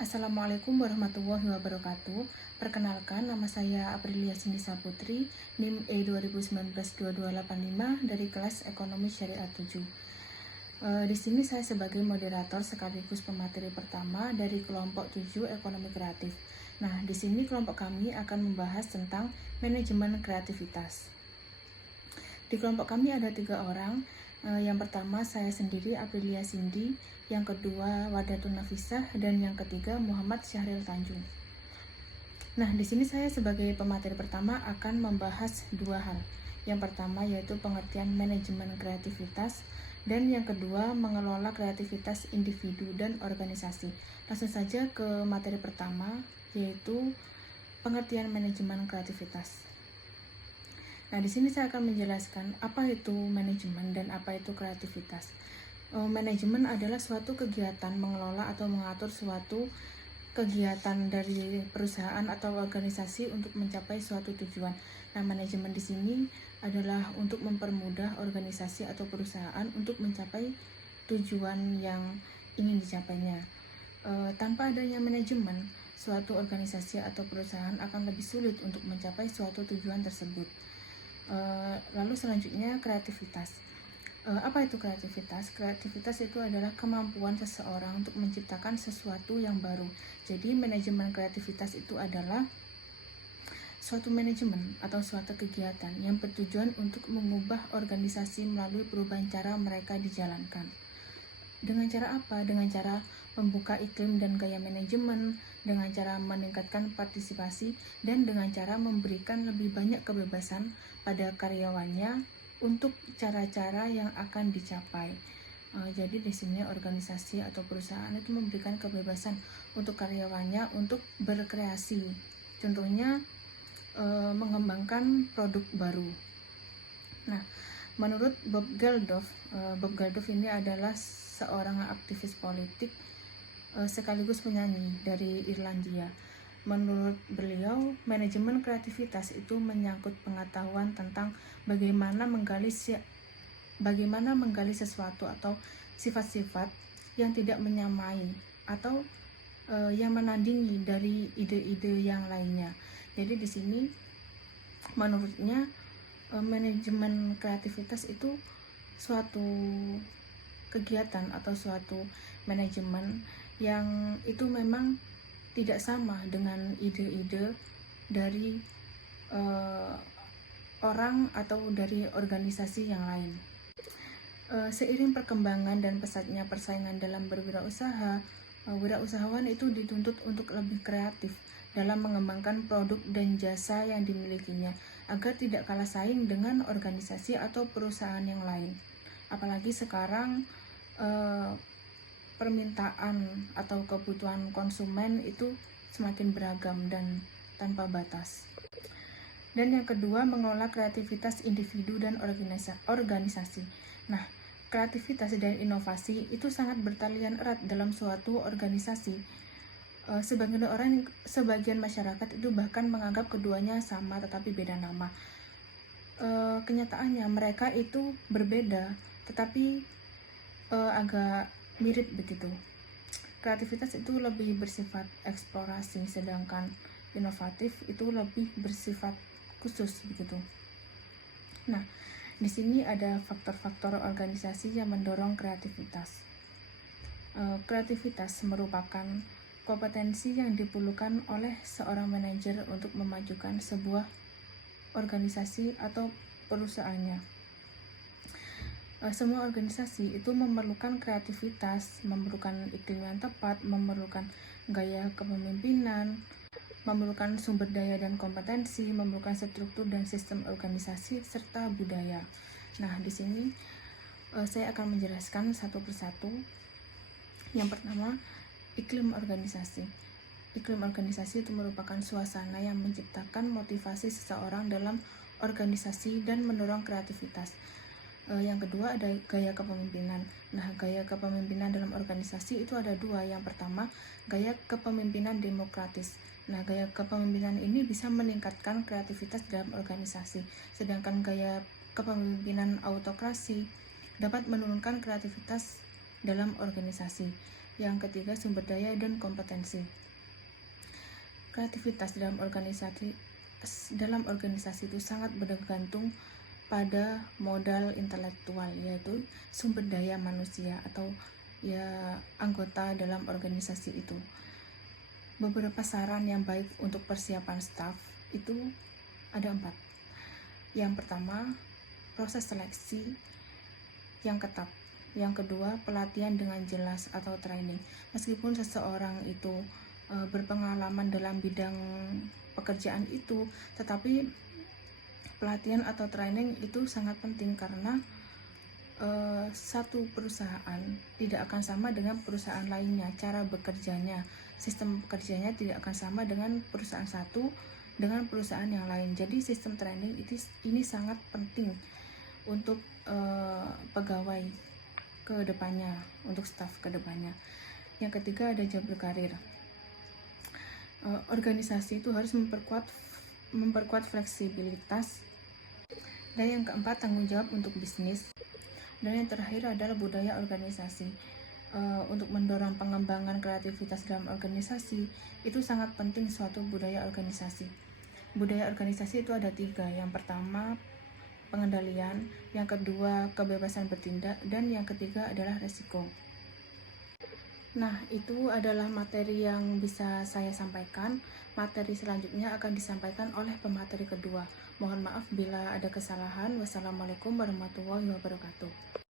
Assalamualaikum warahmatullahi wabarakatuh. Perkenalkan, nama saya Aprilia Cindy Saputri, NIM E20192285 dari kelas Ekonomi Syariah 7. Di sini saya sebagai moderator sekaligus pemateri pertama dari kelompok 7 Ekonomi Kreatif. Nah, di sini kelompok kami akan membahas tentang manajemen kreativitas. Di kelompok kami ada 3 orang. Yang pertama saya sendiri Aprilia Cindy, yang kedua Wardatun Nafisah, dan yang ketiga Muhammad Syahril Tanjung. Nah, di sini saya sebagai pemateri pertama akan membahas 2 hal. Yang pertama yaitu pengertian manajemen kreativitas, dan yang kedua mengelola kreativitas individu dan organisasi. Langsung saja ke materi pertama, yaitu pengertian manajemen kreativitas. Nah, di sini saya akan menjelaskan apa itu manajemen dan apa itu kreativitas. Manajemen adalah suatu kegiatan mengelola atau mengatur suatu kegiatan dari perusahaan atau organisasi untuk mencapai suatu tujuan. Nah, manajemen di sini adalah untuk mempermudah organisasi atau perusahaan untuk mencapai tujuan yang ingin dicapainya. Tanpa adanya manajemen, suatu organisasi atau perusahaan akan lebih sulit untuk mencapai suatu tujuan tersebut. Lalu selanjutnya kreativitas. Apa itu kreativitas? Kreativitas itu adalah kemampuan seseorang untuk menciptakan sesuatu yang baru. Jadi manajemen kreativitas itu adalah suatu manajemen atau suatu kegiatan yang bertujuan untuk mengubah organisasi melalui perubahan cara mereka dijalankan. Dengan cara apa? Dengan cara membuka iklim dan gaya manajemen, dengan cara meningkatkan partisipasi, dan dengan cara memberikan lebih banyak kebebasan pada karyawannya untuk cara-cara yang akan dicapai. Jadi di sini organisasi atau perusahaan itu memberikan kebebasan untuk karyawannya untuk berkreasi. Contohnya mengembangkan produk baru. Nah, menurut Bob Geldof ini adalah seorang aktivis politik sekaligus penyanyi dari Irlandia. Menurut beliau, manajemen kreativitas itu menyangkut pengetahuan tentang bagaimana menggali sesuatu atau sifat-sifat yang tidak menyamai atau yang menandingi dari ide-ide yang lainnya. Jadi di sini menurutnya manajemen kreativitas itu suatu kegiatan atau suatu manajemen yang itu memang tidak sama dengan ide-ide dari orang atau dari organisasi yang lain. Seiring perkembangan dan pesatnya persaingan dalam berwirausaha, wirausahawan itu dituntut untuk lebih kreatif dalam mengembangkan produk dan jasa yang dimilikinya agar tidak kalah saing dengan organisasi atau perusahaan yang lain. Apalagi sekarang permintaan atau kebutuhan konsumen itu semakin beragam dan tanpa batas. Dan yang kedua, mengelola kreativitas individu dan organisasi. Nah, kreativitas dan inovasi itu sangat bertalian erat dalam suatu organisasi. Sebagian masyarakat itu bahkan menganggap keduanya sama tetapi beda nama. Kenyataannya mereka itu berbeda tetapi agak mirip begitu. Kreativitas itu lebih bersifat eksplorasi, sedangkan inovatif itu lebih bersifat khusus begitu. Nah, di sini ada faktor-faktor organisasi yang mendorong kreativitas. Kreativitas merupakan kompetensi yang diperlukan oleh seorang manajer untuk memajukan sebuah organisasi atau perusahaannya. Semua organisasi itu memerlukan kreativitas, memerlukan iklim yang tepat, memerlukan gaya kepemimpinan, memerlukan sumber daya dan kompetensi, memerlukan struktur dan sistem organisasi, serta budaya. Nah, di sini saya akan menjelaskan satu persatu. Yang pertama, iklim organisasi. Iklim organisasi itu merupakan suasana yang menciptakan motivasi seseorang dalam organisasi dan mendorong kreativitas. Yang kedua ada gaya kepemimpinan. Nah, gaya kepemimpinan dalam organisasi itu ada 2. Yang pertama, gaya kepemimpinan demokratis. Nah, gaya kepemimpinan ini bisa meningkatkan kreativitas dalam organisasi. Sedangkan gaya kepemimpinan autokrasi dapat menurunkan kreativitas dalam organisasi. Yang ketiga, sumber daya dan kompetensi. Kreativitas dalam organisasi itu sangat bergantung pada modal intelektual, yaitu sumber daya manusia atau ya anggota dalam organisasi itu. Beberapa saran yang baik untuk persiapan staf itu ada 4. Yang pertama, proses seleksi yang ketat. Yang kedua, pelatihan dengan jelas atau training. Meskipun seseorang itu berpengalaman dalam bidang pekerjaan itu, tetapi pelatihan atau training itu sangat penting karena satu perusahaan tidak akan sama dengan perusahaan lainnya. Cara bekerjanya, sistem bekerjanya tidak akan sama dengan perusahaan satu dengan perusahaan yang lain. Jadi sistem training ini sangat penting untuk pegawai ke depannya, untuk staf ke depannya. Yang ketiga, ada job berkarir. Organisasi itu harus memperkuat fleksibilitas. Dan yang keempat, tanggung jawab untuk bisnis. Dan yang terakhir adalah budaya organisasi. Untuk mendorong pengembangan kreativitas dalam organisasi, itu sangat penting suatu budaya organisasi. Budaya organisasi itu ada 3. Yang pertama, pengendalian. Yang kedua, kebebasan bertindak. Dan yang ketiga adalah resiko. Nah, itu adalah materi yang bisa saya sampaikan. Materi selanjutnya akan disampaikan oleh pemateri kedua. Mohon maaf bila ada kesalahan. Wassalamualaikum warahmatullahi wabarakatuh.